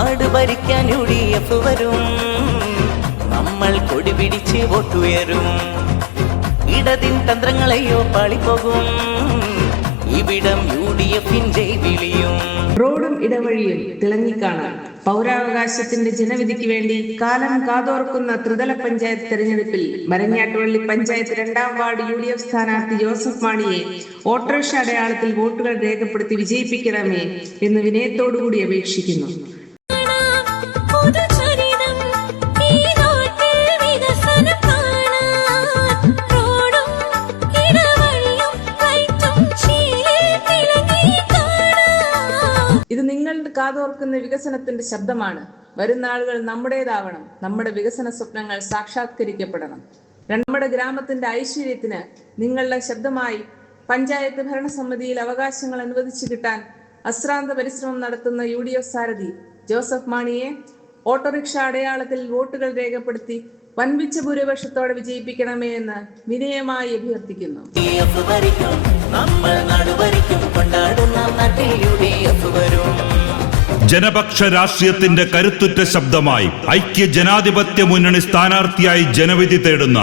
നാട് ഭരിക്കാൻ U D F വരും. നമ്മൾ കൊടി പിടിച്ച് വോട്ടുയരും. ഇടതിൻ തന്ത്രങ്ങളെയോ പാളിപ്പോകും. ഇവിടം യു ഡി എഫിൻ ജൈവിളിയും റോഡും ഇടവഴിയും തിളങ്ങിക്കാണാം. പൗരാവകാശത്തിന്റെ ജനവിധിക്ക് വേണ്ടി കാലം കാതോർക്കുന്ന ത്രിതല പഞ്ചായത്ത് തെരഞ്ഞെടുപ്പിൽ മരഞ്ഞാട്ടുവള്ളി പഞ്ചായത്ത് രണ്ടാം വാർഡ് യു ഡി എഫ് സ്ഥാനാർത്ഥി ജോസഫ് മാണിയെ ഓട്ടോറിക്ഷ അടയാളത്തിൽ വോട്ടുകൾ രേഖപ്പെടുത്തി വിജയിപ്പിക്കണമേ എന്ന് വിനയത്തോടുകൂടി അപേക്ഷിക്കുന്നു. നിങ്ങളുടെ കാതോർക്കുന്ന വികസനത്തിന്റെ ശബ്ദമാണ്. വരുന്ന ആളുകൾ നമ്മുടേതാവണം. നമ്മുടെ വികസന സ്വപ്നങ്ങൾ സാക്ഷാത്കരിക്കപ്പെടണം. നമ്മുടെ ഗ്രാമത്തിന്റെ ഐശ്വര്യത്തിന് നിങ്ങളുടെ ശബ്ദമായി പഞ്ചായത്ത് ഭരണസമിതിയിൽ അവകാശങ്ങൾ അനുവദിച്ചു കിട്ടാൻ അശ്രാന്ത പരിശ്രമം നടത്തുന്ന യു ഡി എഫ് സാരഥി ജോസഫ് മാണിയെ ഓട്ടോറിക്ഷ അടയാളത്തിൽ വോട്ടുകൾ രേഖപ്പെടുത്തി വൻപിച്ച ഭൂരിപക്ഷത്തോടെ വിജയിപ്പിക്കണമേ എന്ന് വിനയമായി അഭ്യർത്ഥിക്കുന്നു. ജനപക്ഷ രാഷ്ട്രീയത്തിന്റെ കരുത്തുറ്റ ശബ്ദമായി ഐക്യ ജനാധിപത്യ മുന്നണി സ്ഥാനാർത്ഥിയായി ജനവിധി തേടുന്ന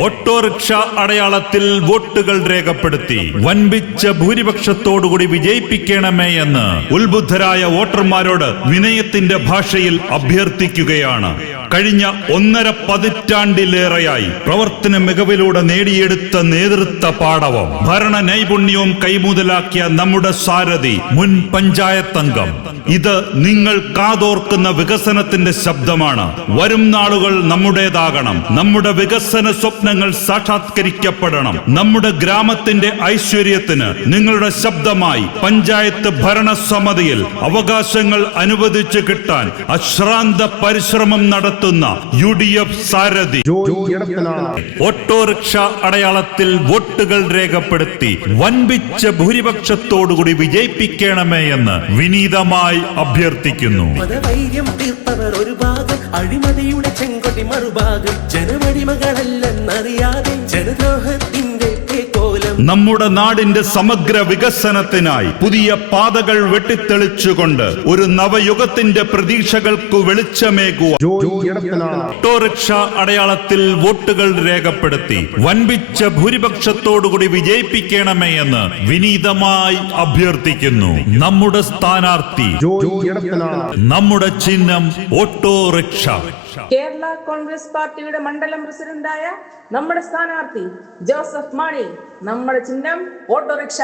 ഓട്ടോറിക്ഷ അടയാളത്തിൽ വോട്ടുകൾ രേഖപ്പെടുത്തി വൻപിച്ച ഭൂരിപക്ഷത്തോടുകൂടി വിജയിപ്പിക്കണമേ എന്ന് ഉത്ബുദ്ധരായ വോട്ടർമാരോട് വിനയത്തിന്റെ ഭാഷയിൽ അഭ്യർത്ഥിക്കുകയാണ്. കഴിഞ്ഞ ഒന്നര പതിറ്റാണ്ടിലേറെയായി പ്രവർത്തന മികവിലൂടെ നേടിയെടുത്ത നേതൃത്വ പാടവം ഭരണ നൈപുണ്യവും കൈമുതലാക്കിയ നമ്മുടെ സാരഥി മുൻ പഞ്ചായത്ത് അംഗം ഇത് നിങ്ങൾ കാതോർക്കുന്ന വികസനത്തിന്റെ ശബ്ദമാണ്. വരും നാളുകൾ നമ്മുടേതാകണം. നമ്മുടെ വികസന സ്വപ്നങ്ങൾ സാക്ഷാത്കരിക്കപ്പെടണം. നമ്മുടെ ഗ്രാമത്തിന്റെ ഐശ്വര്യത്തിന് നിങ്ങളുടെ ശബ്ദമായി പഞ്ചായത്ത് ഭരണസമിതിയിൽ അവകാശങ്ങൾ അനുവദിച്ചു കിട്ടാൻ അശ്രാന്ത പരിശ്രമം നടത്തുന്ന യു ഡി എഫ് സാരഥി ഓട്ടോറിക്ഷ അടയാളത്തിൽ വോട്ടുകൾ രേഖപ്പെടുത്തി വൻപിച്ച ഭൂരിപക്ഷത്തോടുകൂടി വിജയിപ്പിക്കണമേ എന്ന് വിനീതമായി അഭ്യർത്ഥിക്കുന്നു. ഒരു ഭാഗം അഴിമതിയുടെ ചെങ്കൊടി മറുഭാഗം. ജനമടിമകളല്ലെന്നറിയാതെ കോലം നമ്മുടെ നാടിന്റെ സമഗ്ര വികസനത്തിനായി പുതിയ പാതകൾ വെട്ടിത്തെളിച്ചുകൊണ്ട് ഒരു നവയുഗത്തിന്റെ പ്രതീക്ഷകൾക്ക് ഇടത്തനാണ് ഓട്ടോറിക്ഷ അടയാളത്തിൽ വോട്ടുകൾ രേഖപ്പെടുത്തി വൻപിച്ച ഭൂരിപക്ഷത്തോടുകൂടി വിജയിപ്പിക്കണമേ എന്ന് വിനീതമായി അഭ്യർത്ഥിക്കുന്നു. നമ്മുടെ സ്ഥാനാർത്ഥി നമ്മുടെ ചിഹ്നം ഓട്ടോറിക്ഷ. കേരള കോൺഗ്രസ് പാർട്ടിയുടെ മണ്ഡലം പ്രസിഡന്റായ നമ്മുടെ സ്ഥാനാർത്ഥി ജോസഫ് മാണി നമ്മുടെ ചിഹ്നം ഓട്ടോറിക്ഷ.